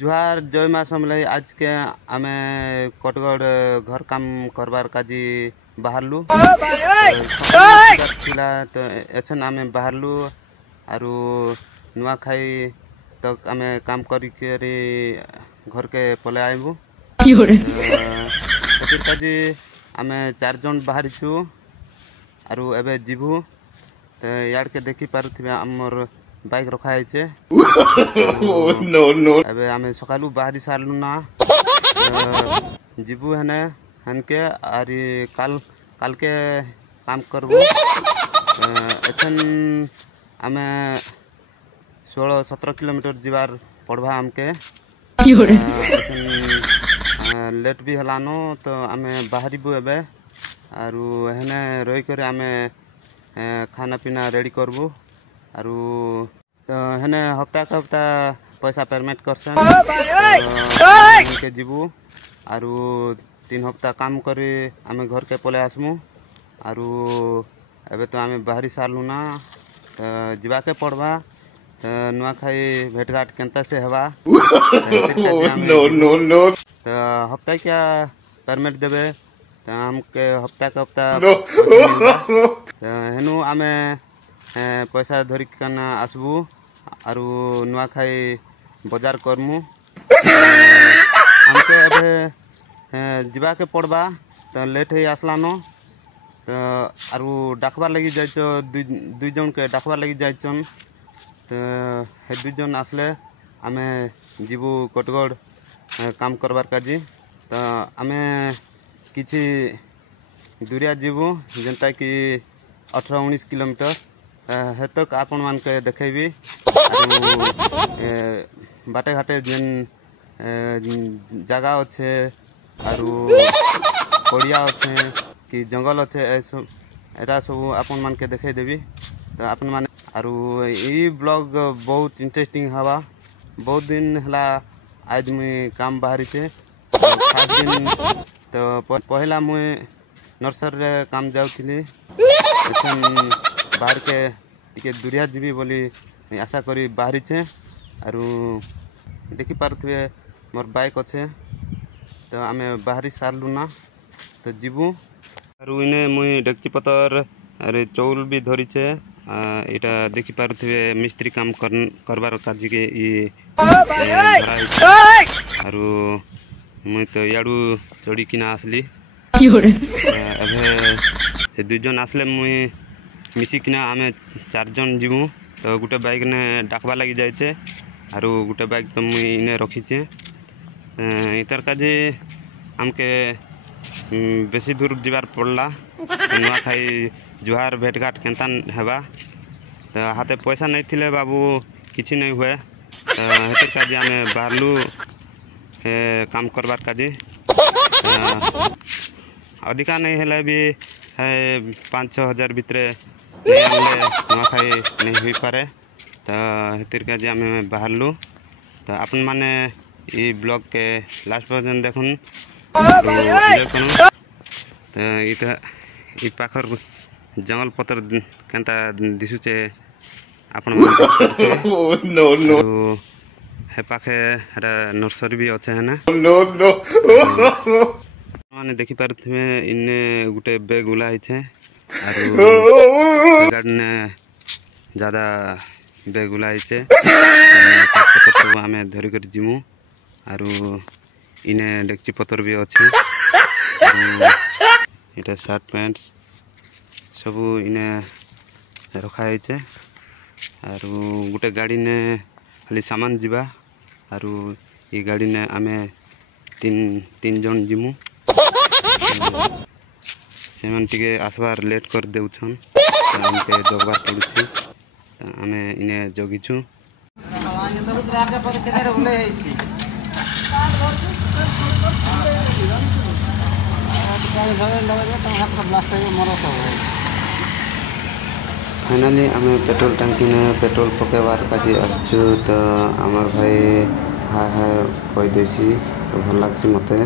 जुहार जय माँ समलाई आज के आमे कटगढ़ घर काम करबार काजी बाहरलु तो एछन आमे बाहरलु आरु नुआखाई तक आमे काम करी घर के पले आइबु काजी आमे 4 जन बाहरी छु आरु एबे जीवु तो यार के देखि पारुथिबे हमर बाइक रखा है नो नो अबे आमे सकालू बाहरी सारलु ना जीवु हने हनके आरी काल के काम करबो एछन आमे 16-17 किलोमीटर जीवार पड़वा हमके लेट भी हलानो तो आमे बाहरी बु एबे आरु हने रही करे आमे खाना पीना रेडी करबो आरु तो हेने हफ्ता के हफ्ता पैसा पेमेंट करसन के जीवु आरु 3 हफ्ता काम करे आमे घर के पले आसमु आरु एबे तो आमे बाहरी सारलु ना तो जीवा के पड़वा तो नुआखाई भेटघाट केनता से हवा नो नो नो तो हफ्ता क्या पेमेंट देबे तो हमके हफ्ता के हफ्ता तो हेनु आमे पैसा धरिक कना आसबु आरु नुआखाई बाजार करमु हमके एबे जीवा के पड़वा तो लेट है आसलानो तो आरु डाकबा लगी जाइछो दुई जन के डाकबा लगी जाइछन तो हे 2 जन आसले आमे जीवु कटगढ़ काम करबार काजी तो आमे किछि दूरिया जीवु जेंता कि 18-19 किलोमीटर हेतक आपण मान के देखेबी बाटे घाटे जेन जगह अच्छे आरु पड़िया अच्छे कि जंगल अच्छे एटा सब आपण मान के देखे देबी तो आपण मान आरु ई ब्लॉग बहुत इंटरेस्टिंग हवा बहुत दिन हला आज मुई काम बाहरी छे खास दिन तो पहला मुई नर्सरी रे काम जाउथिली बाहर के टिके दूरिया जीवी बोली आशा करी बाहरी छे आरु देखि पारुथिबे मोर बाइक अच्छे तो आमे बाहरी सारलु ना तो जीवु आरु इने मुई डेक्ची पतर अरे चौल भी धरी छे एटा देखि पारुथिबे मिस्त्री काम करबार काजी के ई आरु मुई तो याडू चढ़ी किना आसली एबे से 2 जन आसले मुई मिसी किना आमे 4 जन जीवु तो गुटे बाइक ने डाकबा लगी जाए छे आरु गुटे बाइक तो मुई इने रखी छे इतर काजे हमके बेसी दूर जीवार पड़ला नुआखाई जुहार भेटघाट केनतान हेबा तो हाथे पैसा नहीं थिले बाबू किछि नहीं हुए तो हेतिर काजे आमे बाहरलु काम करबार काजे अधिका नहीं हेले भी 5-6 हजार भितरे नुआखाई नहीं हुई पारे तो हेतिर काजे आमे बाहरलु तो आपन माने ई ब्लॉग के लास्ट पर्यंत देखुन तो ई पाखर जंगल पतर केनता दिसुचे आपन नो नो हे पाखे हेटा नर्सरी भी अच्छे है ना नो नो माने देखि पारुथिबे इने गुटे बैग उला हिचे आरु गार्डन ज्यादा बैग उला हिचे तो हमें धरि कर जिमु आरु इने डेक्ची पतर भी अच्छे इटा शर्ट पैंट सब इने रखा है आरु गुटे गाड़ी ने खाली सामान जीवा आरु ये गाड़ी ने आमे 3 जन जिमु सेमन टिके आसबार लेट कर देउछन हमके जगबार पड़ुछि आमे इने जगिछु फाइनाली आमे पेट्रोल टंकी ने पेट्रोल पकेबार काजे आसछु तो आमर भाई हाय हाय कहि देसी तो भल लागसी मते।